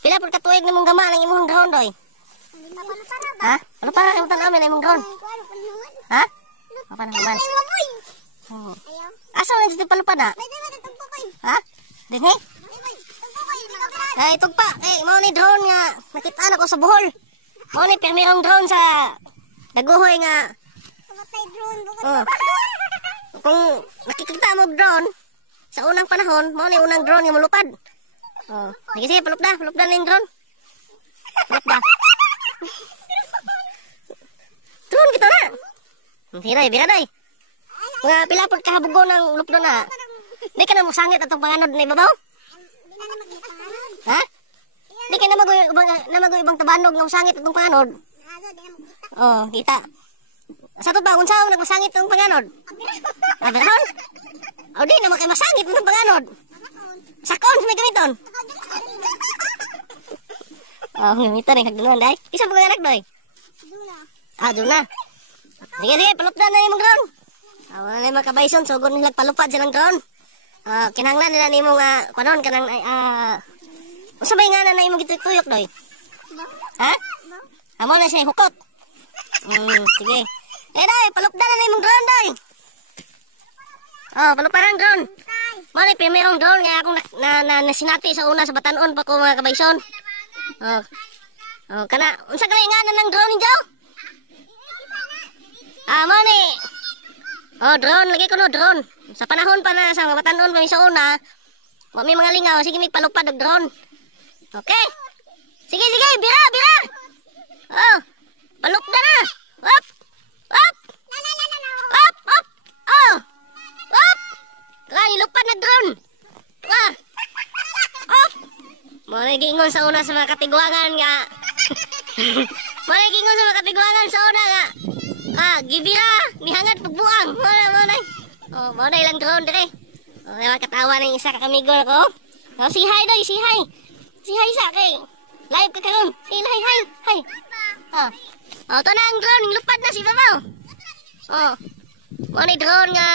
Pila pud ka tuig nimong gama nang imong drone doy? Ha? Ano para kay tan amin imong drone? Ha? Apa naman? Oh. Asa na dito palupad na? Ha? Dinhi? Ay tugpa, mao ni drone nga nakita na ko sa Bohol. Mao ni pirmirong drone sa Daguhoy nga. Oh. Kung nakikita mo drone sa unang panahon, mao ni unang drone nga molupad. Oh, sige palupda na yung drone. Palupda. Drone kita na. Hiray, bira day. Mga pila pud kahabugon ng lupdo na. Di ka na mo sangit atong panganod na ibabaw? Ha? Di ka na magoy ibang tabanog ng sangit atong panganod? Oh, kita. Sa to ba unsa mo nagmasangit atong panganod? Adron? O di na makay masangit atong panganod. Sakon may gamiton. Oh, gamiton ni kagdulon day. Isa mo anak doy? Duna. Sige, palupdan na imong drone. Wala na makabayson, so gun nilag palupad silang drone. Kinahanglan nila nimo nga kanon kanang usa bay nga na imong gituyok doy? Ha? Amo na siya hukot. Sige. Day, palupdan na imong drone doy. Paluparan drone. Mo ni primerong drone nga akong nasinati sa una sa Batanon pa ko mga kabayson. Kana unsa galinganan ng drone ninyo? Mo ni. Drone lagi ko no drone. Sa panahon pa na sa Batanon kami sa una, wa may mga lingaw, sige mig palupad og drone. Okay? Sige, bira. Palupda na. Up. Up. Ilupad na drone. Mga gingon sa una sa mga katigwangan nga. Mga gingon sa mga katigwangan sa una nga. Gibira, nihangad pagbuang. Mga ilang drone dire. Mga katawa ng isa kakamigo na ko. Si hi doy, si hi. Si hi sa kay. Live ka karon. Si hi. Ito na ang drone, lupad na si babaw. Mga drone nga.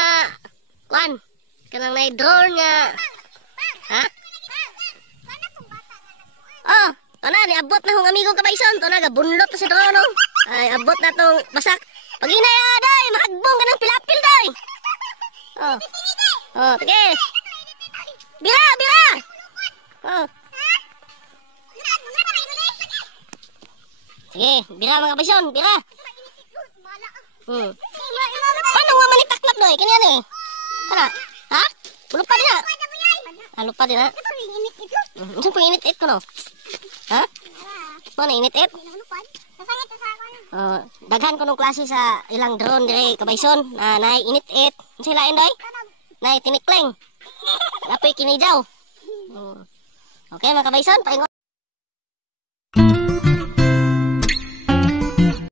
Kwan. Kanang na drone nga. Ha? Tana ni abot na hong amigo kabayson. Tana ga bunlot na sa drone. Ay abot na tong basak. Pag inayaday, mahagbong ka ng pilapil day. Sige. Bira. Sige, bira mga kabayson, bira. Paano nga manitaklap doy? Kanya ni. Kana? Ha? Lupad na. Lupad na. Saan pang init-it ko no? Ha? Ano init-it? Daghan ko nung klase sa ilang drone dire kabayson. Nay init-it. Sila inday? Nay tinikleng. Apoy kinijaw. Okay mga kabayson, paingon.